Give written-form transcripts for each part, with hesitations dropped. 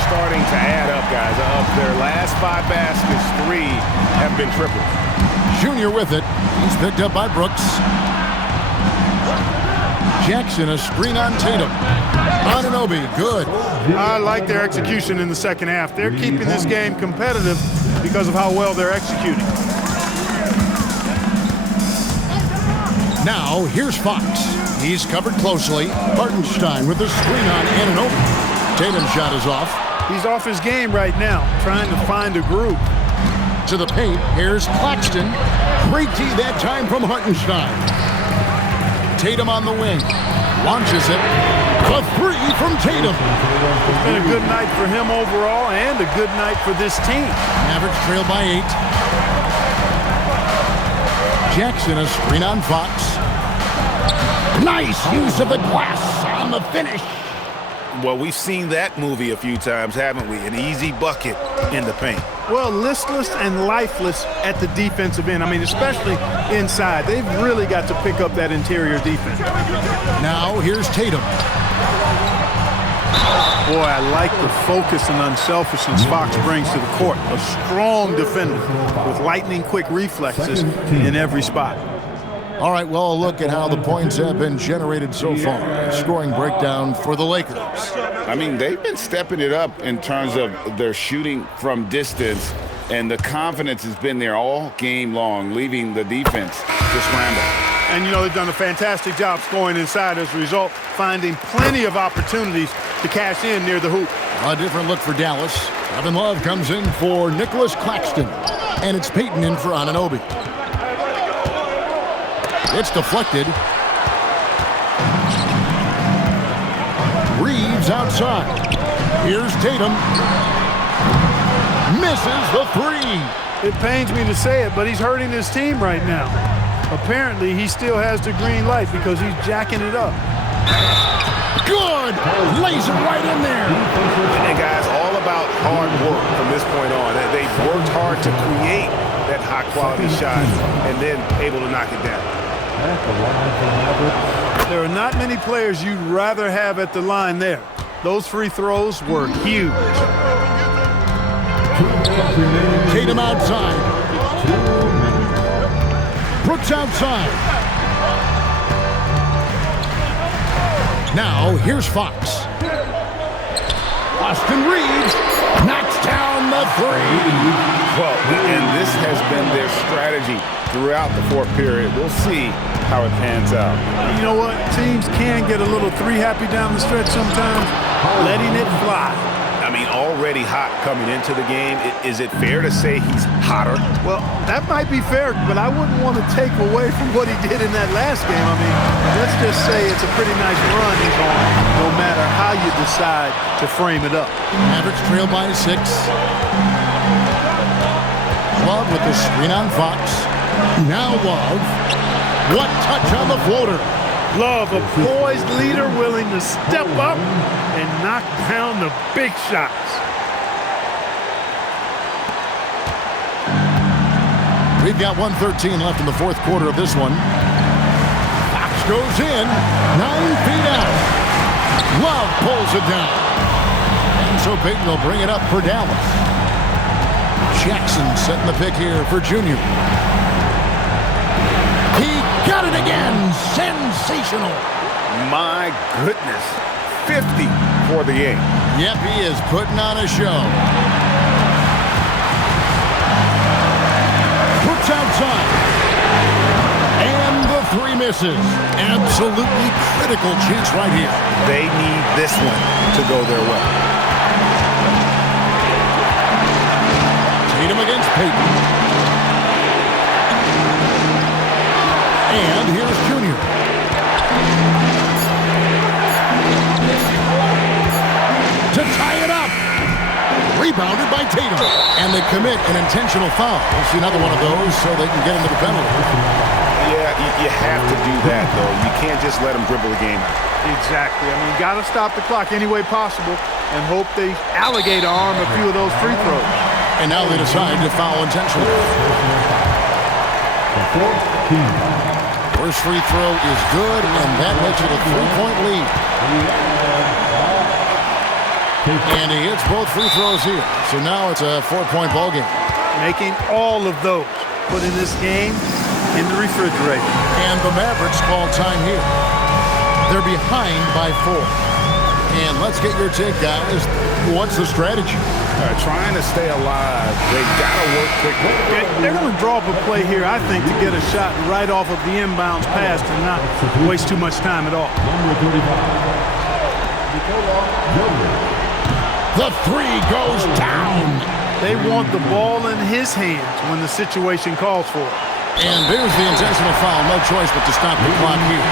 are starting to add up, guys. Of their last 5 baskets, 3 have been triples. Junior with it. He's picked up by Brooks. Jackson, a screen on Tatum. Anunoby, good. I like their execution in the second half. They're keeping this game competitive because of how well they're executing. Now, here's Fox. He's covered closely. Hartenstein with the screen on Anunoby. Tatum's shot is off. He's off his game right now, trying to find a groove. To the paint, here's Claxton. Great D that time from Hartenstein. Tatum on the wing. Launches it. A 3 from Tatum. It's been a good night for him overall and a good night for this team. Mavericks trail by 8. Jackson, a screen on Fox. Nice use of the glass on the finish. Well, we've seen that movie a few times, haven't we? An easy bucket in the paint. Well, listless and lifeless at the defensive end. I mean, especially inside. They've really got to pick up that interior defense. Now, here's Tatum. Boy, I like the focus and unselfishness Fox brings to the court. A strong defender with lightning-quick reflexes in every spot. All right, well, a look at how the points have been generated so far. A scoring breakdown for the Lakers. I mean, they've been stepping it up in terms of their shooting from distance, and the confidence has been there all game long, leaving the defense to scramble. And, you know, they've done a fantastic job scoring inside as a result, finding plenty of opportunities to cash in near the hoop. A different look for Dallas. Kevin Love comes in for Nicholas Claxton, and it's Payton in for Anunoby. It's deflected. Reeves outside. Here's Tatum. Misses the 3. It pains me to say it, but he's hurting his team right now. Apparently, he still has the green light because he's jacking it up. Good! Lays it right in there. And guys, all about hard work from this point on. They've worked hard to create that high-quality shot and then able to knock it down. There are not many players you'd rather have at the line there. Those free throws were huge. Tatum outside. Brooks outside. Now, here's Fox. Austin Reeves knocks down the 3. Well, and this has been their strategy throughout the fourth period. We'll see how it pans out. You know what? Teams can get a little 3-happy down the stretch sometimes, letting it fly. I mean, already hot coming into the game. Is it fair to say he's hotter? Well, that might be fair, but I wouldn't want to take away from what he did in that last game. I mean, let's just say it's a pretty nice run he's on, no matter how you decide to frame it up. Mavericks trail by 6. Love with the screen on Fox. Now Love. What touch on the floater. Love, a poised leader willing to step up and knock down the big shots. We've got 1:13 left in the fourth quarter of this one. Fox goes in, 9 feet out. Love pulls it down. And so Payton will bring it up for Dallas. Jackson setting the pick here for Junior. He got it again. Sensational. My goodness. 50 for the game. Yep, he is putting on a show. Brooks outside. And the 3 misses. Absolutely critical chance right here. They need this one to go their way. Tatum against Payton. And here's Junior. To tie it up. Rebounded by Tatum. And they commit an intentional foul. We'll see another one of those so they can get into the penalty. Yeah, you have to do that, though. You can't just let them dribble the game out. Exactly. I mean, got to stop the clock any way possible and hope they alligator arm a few of those free throws. And now they decide to foul intentionally. First free throw is good, and that makes it a 3-point lead. And he hits both free throws here. So now it's a 4-point ball game. Making all of those. Putting this game in the refrigerator. And the Mavericks call time here. They're behind by 4. And let's get your take, guys. What's the strategy? Trying to stay alive. They've got to work quickly. They're going to draw up a play here, I think, to get a shot right off of the inbounds pass and not waste too much time at all. The 3 goes down. They want the ball in his hands when the situation calls for it. And there's the intentional foul. No choice but to stop the clock here.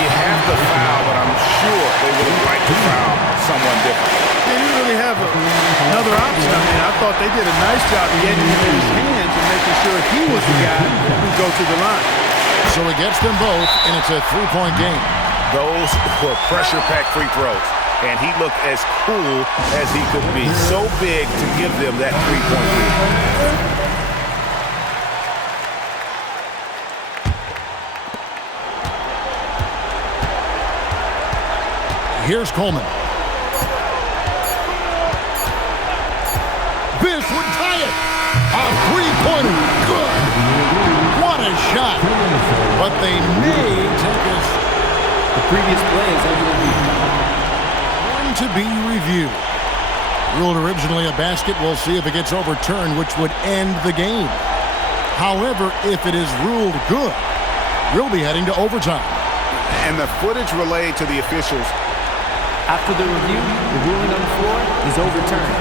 You have to foul, but I'm sure they would have liked to foul someone different. They didn't really have another option. I mean, I thought they did a nice job getting him in his hands and making sure he was the guy who go to the line. So he gets them both, and it's a 3-point game. Those were pressure-packed free throws, and he looked as cool as he could be. So big to give them that 3-point lead. Here's Coleman. This would tie it. A 3-pointer. Good. What a shot. But they may take us. The previous play is going to be reviewed. Ruled originally a basket. We'll see if it gets overturned, which would end the game. However, if it is ruled good, we'll be heading to overtime. And the footage relayed to the officials. After the review, the ruling on the floor is overturned.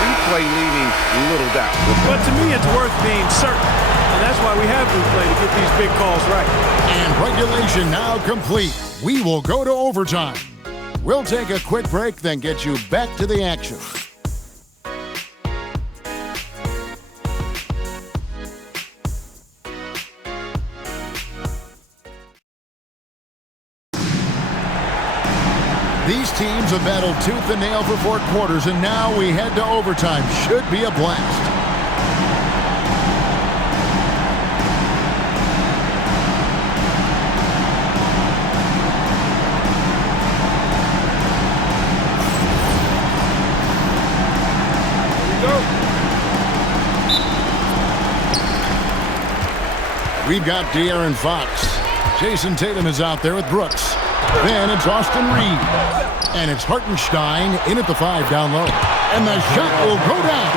Replay leaving little doubt. But to me, it's worth being certain. And that's why we have replay to get these big calls right. And regulation now complete. We will go to overtime. We'll take a quick break, then get you back to the action. These teams have battled tooth and nail for 4 quarters, and now we head to overtime. Should be a blast. We've got De'Aaron Fox. Jason Tatum is out there with Brooks. Then it's Austin Reed. And it's Hartenstein in at the 5 down low. And the shot will go down.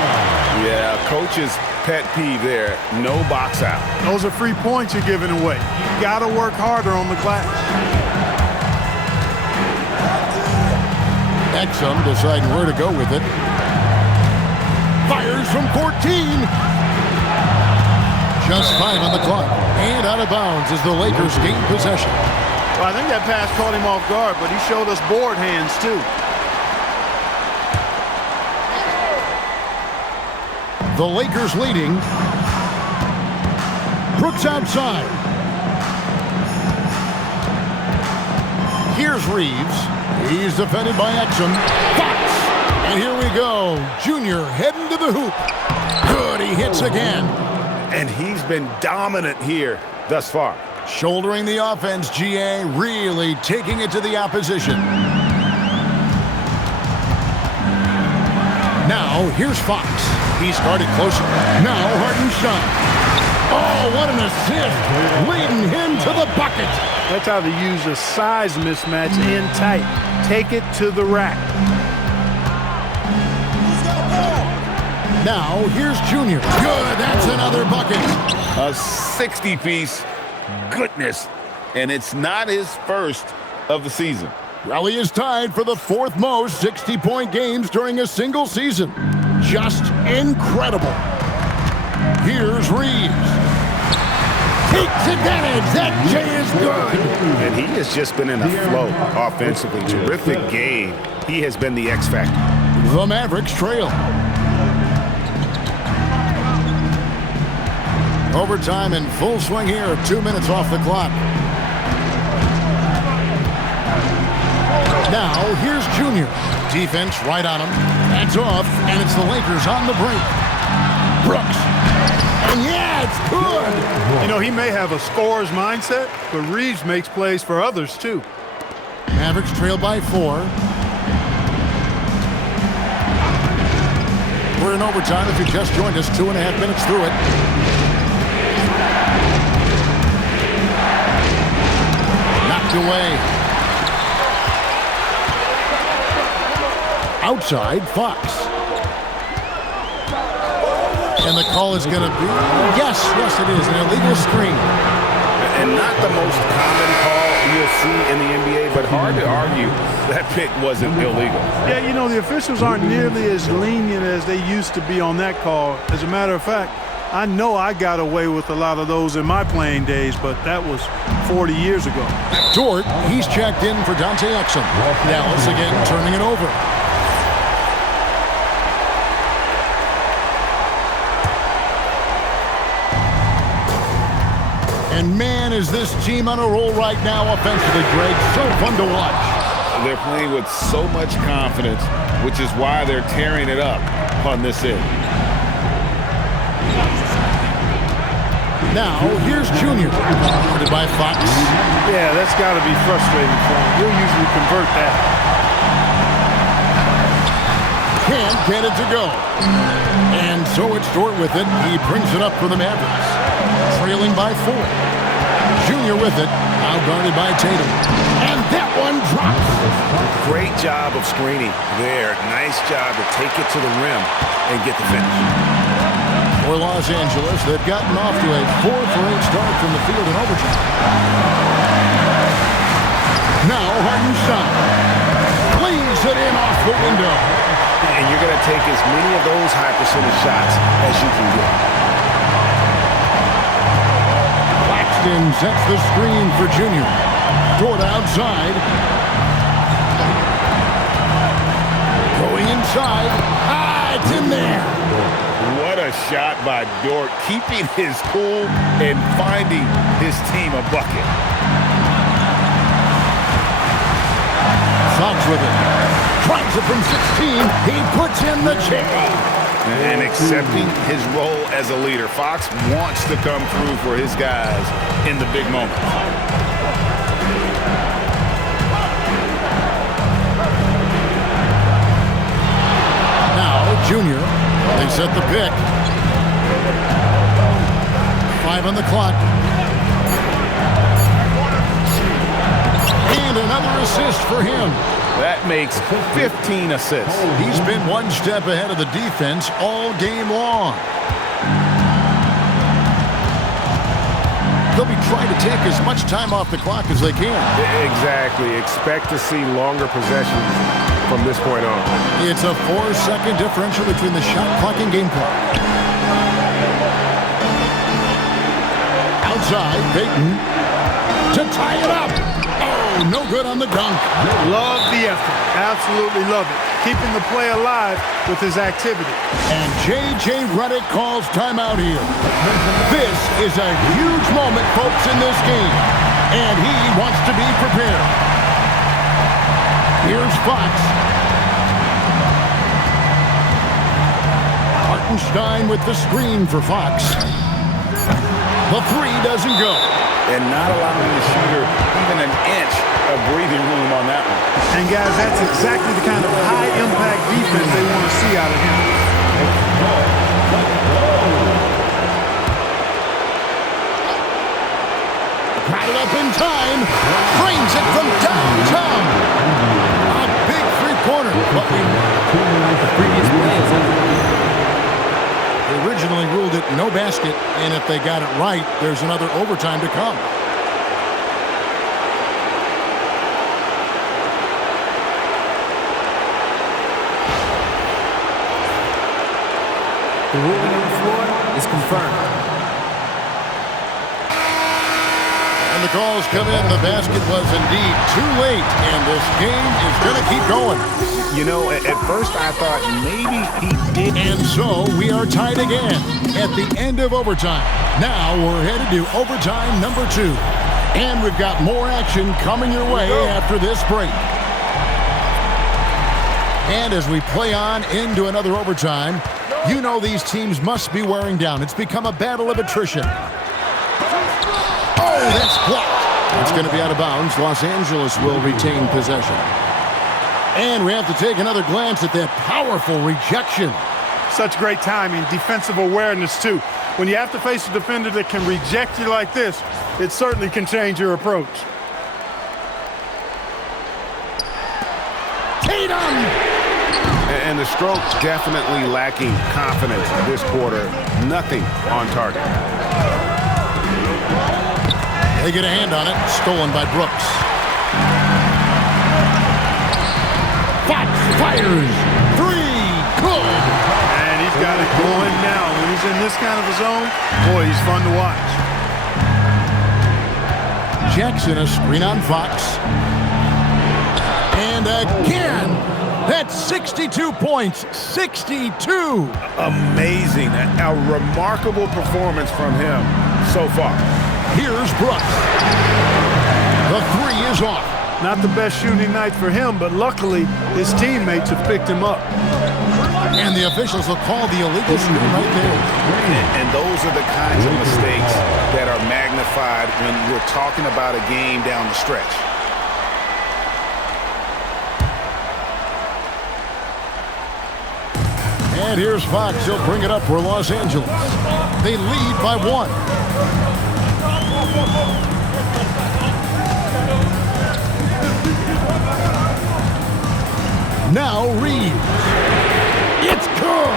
Yeah, coach's pet peeve there. No box out. Those are free points you're giving away. You got to work harder on the glass. Exum deciding where to go with it. Fires from 14. Just 5 on the clock. And out of bounds as the Lakers gain possession. Well, I think that pass caught him off guard, but he showed us board hands, too. The Lakers leading. Brooks outside. Here's Reeves. He's defended by Exum. Fox. And here we go. Junior heading to the hoop. Good, he hits again. And he's been dominant here thus far. Shouldering the offense, GA really taking it to the opposition. Now, here's Fox. He started closer. Now, Hartenstein. Oh, what an assist. Leading him to the bucket. That's how they use a size mismatch in tight. Take it to the rack. Now, here's Junior. Good, that's another bucket. A 60-piece. Goodness. And it's not his first of the season. Raleigh is tied for the 4th most 60-point games during a single season. Just incredible. Here's Reeves. Takes advantage. That J is good. And he has just been in a flow offensively. Terrific game. He has been the X factor. The Mavericks trail. Overtime in full swing here. 2 minutes off the clock. Now, here's Junior. Defense right on him. That's off, and it's the Lakers on the break. Brooks. And yeah, it's good. You know, he may have a scorer's mindset, but Reeves makes plays for others, too. Mavericks trail by 4. We're in overtime. If you just joined us, 2.5 minutes through it. Knocked away. Outside, Fox. And the call is going to be, yes, it is, an illegal screen. And not the most common call you'll see in the NBA, but hard to argue that pick wasn't illegal. Yeah, you know, the officials aren't nearly as lenient as they used to be on that call. As a matter of fact, I know I got away with a lot of those in my playing days, but that was 40 years ago. Dort, he's checked in for Dante Exum. Dallas again turning it over. And man, is this team on a roll right now offensively, Greg. So fun to watch. They're playing with so much confidence, which is why they're tearing it up on this end. Now, here's Junior. Guarded by Fox. Yeah, that's got to be frustrating for him. He'll usually convert that. Can't get it to go. And so it's Dort with it. He brings it up for the Mavericks. Trailing by 4. Junior with it. Now guarded by Tatum. And that one drops. Great job of screening there. Nice job to take it to the rim and get the finish. For Los Angeles, they've gotten off to a 4-for-8 start from the field in overtime. Now Hartenstein leaves it in off the window. And you're going to take as many of those high percentage shots as you can get. Claxton sets the screen for Junior. Dort outside. Going inside. It's in there. What a shot by Dort, keeping his cool and finding his team a bucket. Fox with it. Tries it from 16. He puts in the chip. And accepting his role as a leader. Fox wants to come through for his guys in the big moments. Now, Junior. They set the pick. 5 on the clock. And another assist for him. That makes 15 assists. He's been one step ahead of the defense all game long. They'll be trying to take as much time off the clock as they can. Exactly. Expect to see longer possessions from this point on. It's a 4-second differential between the shot clock and game clock. Outside, Payton to tie it up. Oh, no good on the dunk. Love the effort. Absolutely love it. Keeping the play alive with his activity. And J.J. Redick calls timeout here. This is a huge moment, folks, in this game. And he wants to be prepared. Here's Fox. Hartenstein with the screen for Fox. The 3 doesn't go. And not allowing the shooter even an inch of breathing room on that one. And guys, that's exactly the kind of high-impact defense they want to see out of him. Got it up in time. Brings it from downtown. A big three-pointer. But the previous play is over. they originally ruled it no basket, and if they got it right, there's another overtime to come. The ruling on the floor is confirmed. And the calls come in. The basket was indeed too late, and this game is going to keep going. You know, at first I thought maybe he did. And so we are tied again at the end of overtime. Now we're headed to overtime number 2. And we've got more action coming your way after this break. And as we play on into another overtime, you know these teams must be wearing down. It's become a battle of attrition. Oh, that's blocked. It's going to be out of bounds. Los Angeles will retain possession. And we have to take another glance at that powerful rejection. Such great timing, defensive awareness, too. When you have to face a defender that can reject you like this, it certainly can change your approach. Tatum! And the stroke definitely lacking confidence this quarter. Nothing on target. They get a hand on it. Stolen by Brooks. Fox fires. Three. Good. And he's got it going now. When he's in this kind of a zone, boy, he's fun to watch. Jackson, a screen on Fox. And again, that's 62 points. 62. Amazing. A remarkable performance from him so far. Here's Brooks. The three is off. Not the best shooting night for him, but luckily his teammates have picked him up. And the officials will call the illegal shooting right there. And those are the kinds of mistakes that are magnified when we're talking about a game down the stretch. And here's Fox. He'll bring it up for Los Angeles. They lead by 1. Now Reeves. It's good.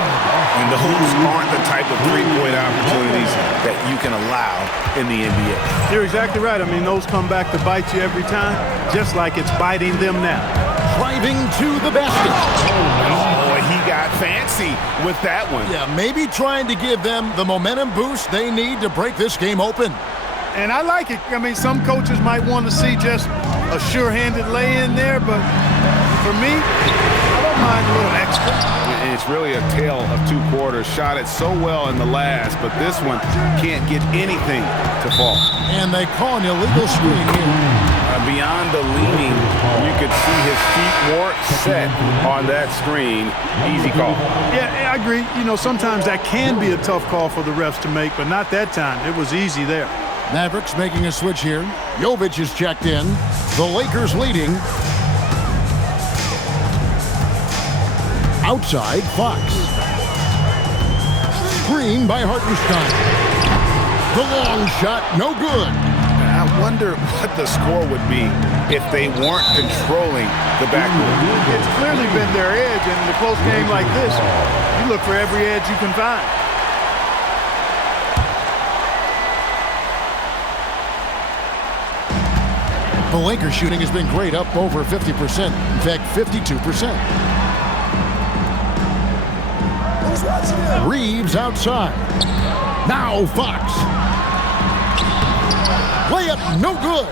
And those aren't the type of three-point opportunities that you can allow in the NBA. You're exactly right. I mean, those come back to bite you every time, just like it's biting them now. Driving to the basket. Oh, he got fancy with that one. Yeah, maybe trying to give them the momentum boost they need to break this game open. And I like it. I mean, some coaches might want to see just a sure-handed lay-in there, but for me, I don't mind a little extra. It's really a tale of two quarters. Shot it so well in the last, but this one can't get anything to fall. And they call an illegal screen here. Beyond the leaning, you could see his feet weren't set on that screen. Easy call. Yeah, I agree. You know, sometimes that can be a tough call for the refs to make, but not that time. It was easy there. Mavericks making a switch here. Jovic is checked in. The Lakers leading. Outside, Fox. Screen by Hartenstein. The long shot, no good. I wonder what the score would be if they weren't controlling the backcourt. It's clearly been their edge, and in a close game like this, you look for every edge you can find. The Lakers shooting has been great, up over 50%. In fact, 52%. Reeves outside. Now Fox. Layup, no good.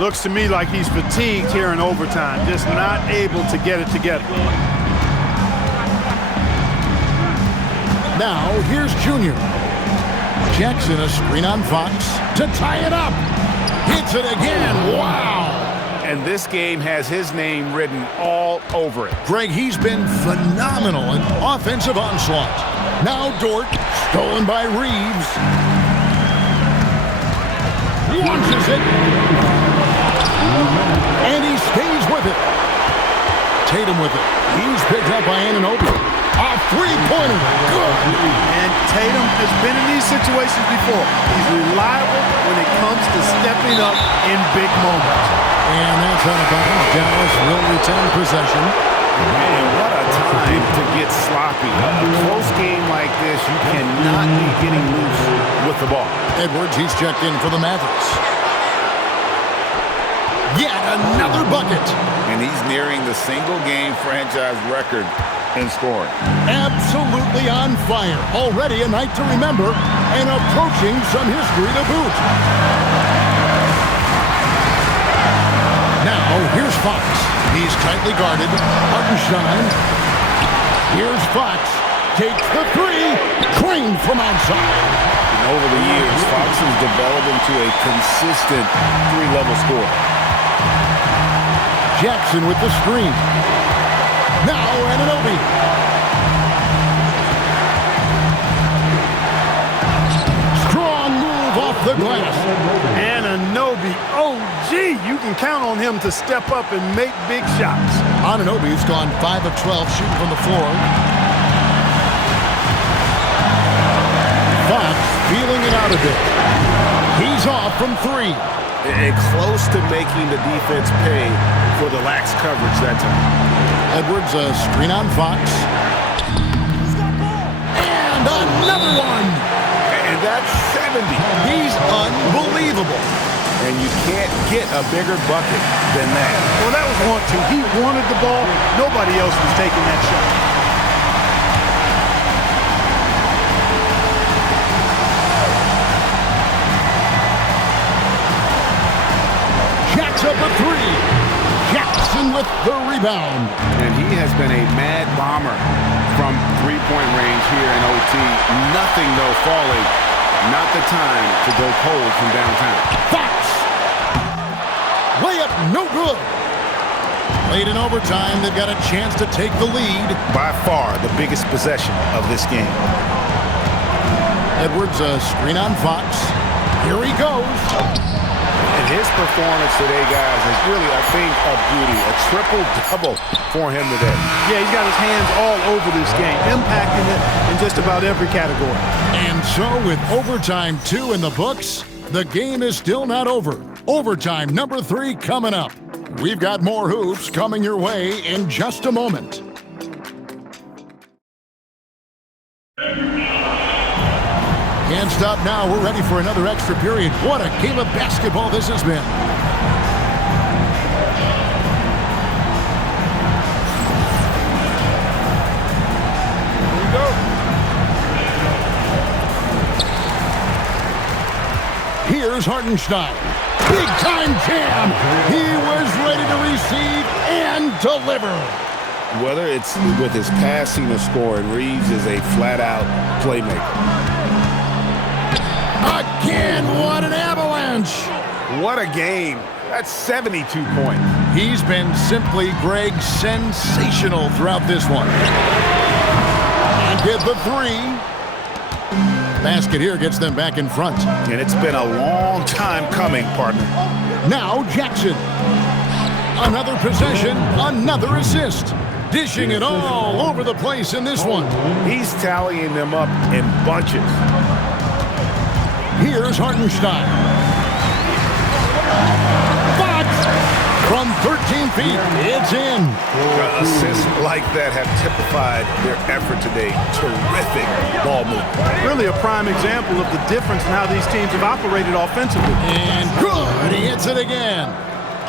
Looks to me like he's fatigued here in overtime, just not able to get it together. Now here's Junior. Jackson, a screen on Fox to tie it up. Hits it again. Wow. And this game has his name written all over it. Greg, he's been phenomenal in offensive onslaught. Now Dort, stolen by Reeves. Launches it. And he stays with it. Tatum with it. He's picked up by Anunoby. A three-pointer. Good. And Tatum has been in these situations before. He's reliable when it comes to stepping up in big moments. And that's out of bounds. Dallas will retain possession. Man, what a time to get sloppy. A close game like this, you cannot be getting loose with the ball. Edwards, he's checked in for the Mavericks. Yet another bucket. And he's nearing the single-game franchise record in scoring. Absolutely on fire. Already a night to remember and approaching some history to boot. Now, here's Fox. He's tightly guarded. Hartenstein. Here's Fox. Takes the three. Clean from outside. And over the years, Fox has developed into a consistent three-level scorer. Jackson with the screen. Now Anunoby. Strong move off the glass. Anunoby, oh gee, you can count on him to step up and make big shots. Anunoby's gone 5 of 12 shooting from the floor. Fox feeling it out a bit. He's off from 3. And close to making the defense pay for the lax coverage that time. Edwards, a screen on Fox. And another one. And that's 70. He's unbelievable. And you can't get a bigger bucket than that. Well, that was want to. He wanted the ball. Nobody else was taking that shot. Jacks up a 3. Jackson with the rebound. And he has been a mad bomber from three-point range here in OT. Nothing, though, falling. Not the time to go cold from downtown. Fox. Layup no good. Late in overtime, they've got a chance to take the lead. By far the biggest possession of this game. Edwards, a screen on Fox. Here he goes. And his performance today, guys, is really a thing of beauty. A triple-double for him today. Yeah, he's got his hands all over this game, impacting it in just about every category. And so with overtime 2 in the books, the game is still not over. Overtime number 3 coming up. We've got more hoops coming your way in just a moment. Can't stop now. We're ready for another extra period. What a game of basketball this has been. Here's Hartenstein. Big time jam. He was ready to receive and deliver. Whether it's with his passing or scoring, Reeves is a flat-out playmaker. Again, what an avalanche. What a game. That's 72 points. He's been simply, Greg, sensational throughout this one. And get the 3. Basket here gets them back in front. And it's been a long time coming, partner. Now Jackson. Another possession, another assist. Dishing it all over the place in this one. He's tallying them up in bunches. Here's Hartenstein. Fox from 13 feet. It's in. Assists like that have typified their effort today. Terrific ball movement. Really a prime example of the difference in how these teams have operated offensively. And good. He hits it again.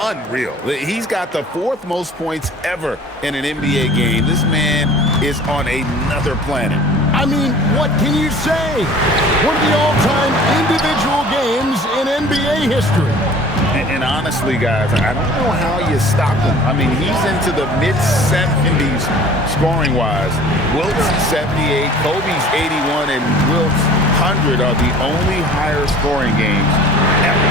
Unreal. He's got the 4th most points ever in an NBA game. This man is on another planet. I mean, what can you say? One of the all-time individual games in NBA history. And honestly, guys, I don't know how you stop him. I mean, he's into the mid-70s scoring-wise. Wilt's 78, Kobe's 81, and Wilt's 100 are the only higher scoring games ever.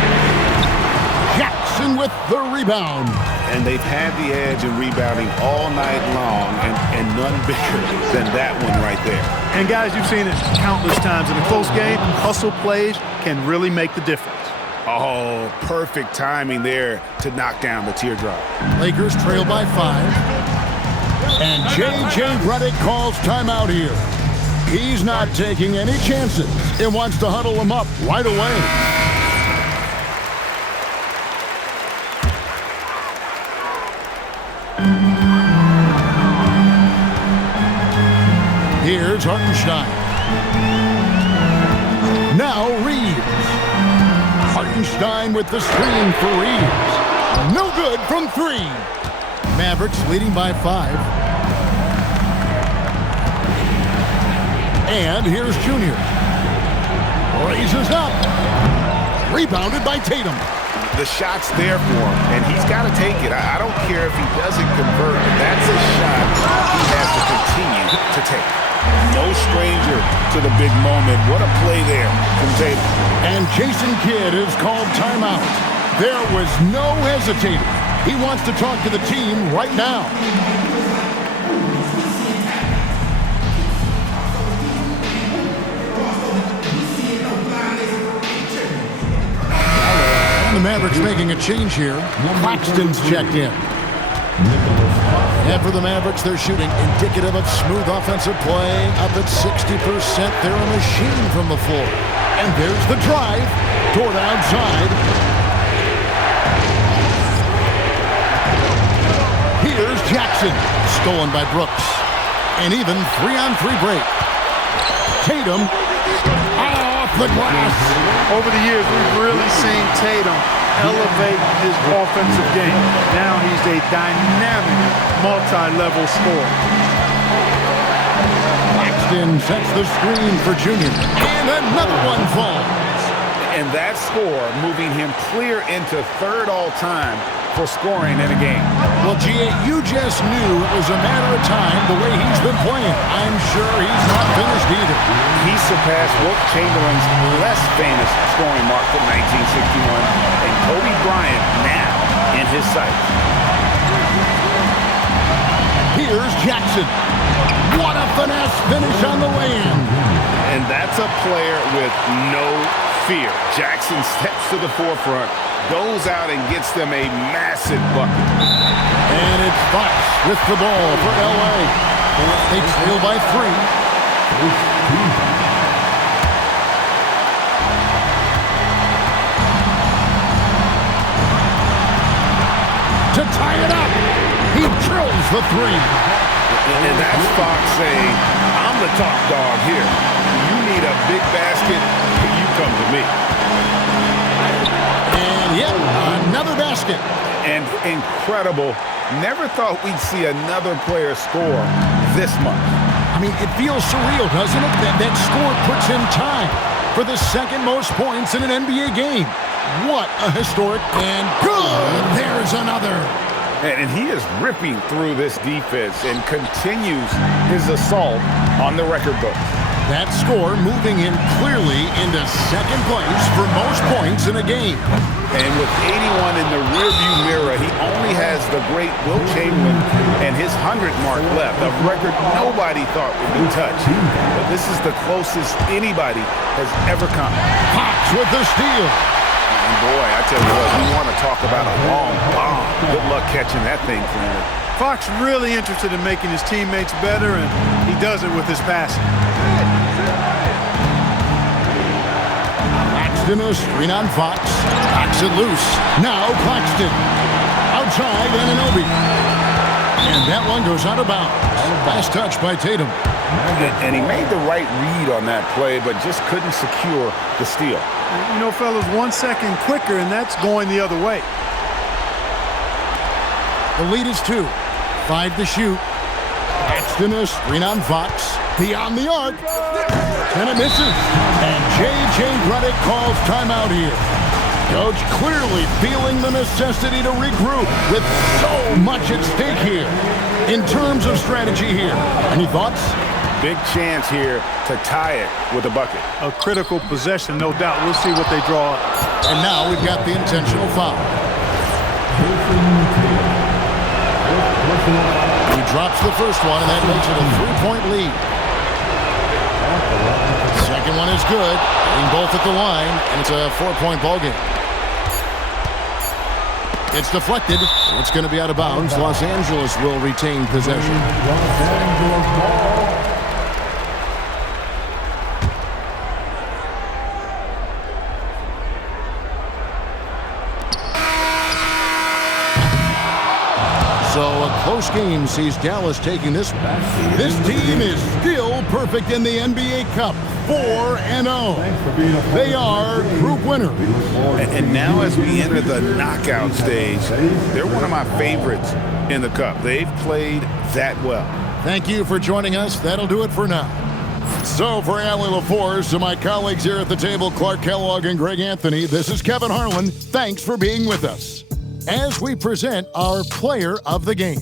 Jackson with the rebound. And they've had the edge in rebounding all night long, and none bigger than that one right there. And guys, you've seen it countless times in a close game. Hustle plays can really make the difference. Oh, perfect timing there to knock down the teardrop. Lakers trail by 5. And J.J. Redick calls timeout here. He's not taking any chances. He wants to huddle them up right away. Here's Hartenstein. Now Reeves. Hartenstein with the screen for Reeves. No good from 3. Mavericks leading by 5. And here's Junior. Raises up. Rebounded by Tatum. The shot's there for him, and he's got to take it. I don't care if he doesn't convert. That's a shot he has to continue to take. No stranger to the big moment. What a play there from Tatum. And Jason Kidd is called timeout. There was no hesitating. He wants to talk to the team right now. And the Mavericks making a change here. Claxton's checked in. And for the Mavericks, they're shooting indicative of smooth offensive play. Up at 60%, they're a machine from the floor. And there's the drive. Toward outside. Here's Jackson. Stolen by Brooks. And even 3-on-3 break. Tatum off the glass. Over the years, we've really seen Tatum elevate his offensive game. Now he's a dynamic, multi-level scorer. Claxton sets the screen for Junior. And another one falls. And that score moving him clear into third all-time for scoring in a game. Well, G.A., you just knew it was a matter of time the way he's been playing. I'm sure he's not finished either. He surpassed Wilt Chamberlain's less famous scoring mark from 1961, and Kobe Bryant now in his sights. Here's Jackson. What a finesse finish on the way-in. And that's a player with no fear. Jackson steps to the forefront, goes out and gets them a massive bucket. And it's Fox with the ball for L.A. They trail by 3. To tie it up, he drills the 3. And that's Fox saying, I'm the top dog here. You need a big basket, you come to me. And yet another basket. And incredible. Never thought we'd see another player score this much. I mean, it feels surreal, doesn't it? That score puts in time for the second most points in an NBA game. What a historic and good. There's another. And he is ripping through this defense and continues his assault on the record books. That score moving him clearly into second place for most points in a game. And with 81 in the rearview mirror, he only has the great Wilt Chamberlain and his 100 mark left, a record nobody thought would be touched. But this is the closest anybody has ever come. Fox with the steal. And boy, I tell you what, you want to talk about a long bomb. Good luck catching that thing cleanly. Fox really interested in making his teammates better, and he does it with his passing. Claxton a screen on Fox. Knocks it loose. Now Claxton. Outside Anunoby. And that one goes out of bounds. Last touch by Tatum. And he made the right read on that play, but just couldn't secure the steal. You know, fellas, 1 second quicker, and that's going the other way. The lead is 2. 5 to shoot. Claxton a screen on Fox. Beyond the arc. And it misses. And J.J. Redick calls timeout here. Coach clearly feeling the necessity to regroup with so much at stake here. In terms of strategy here, any thoughts? Big chance here to tie it with a bucket. A critical possession, no doubt. We'll see what they draw up. And now we've got the intentional foul. He drops the first one, and that makes it a 3-point lead. Second one is good. Getting both at the line, and it's a 4-point ball game. It's deflected. It's going to be out of bounds. Los Angeles will retain possession. Los Angeles ball. So a close game sees Dallas taking this one. This team is still perfect in the NBA Cup. 4-0. They are group winners. And now as we enter the knockout stage, they're one of my favorites in the Cup. They've played that well. Thank you for joining us. That'll do it for now. So for Allie LaForce, to my colleagues here at the table, Clark Kellogg and Greg Anthony, this is Kevin Harlan. Thanks for being with us as we present our player of the game.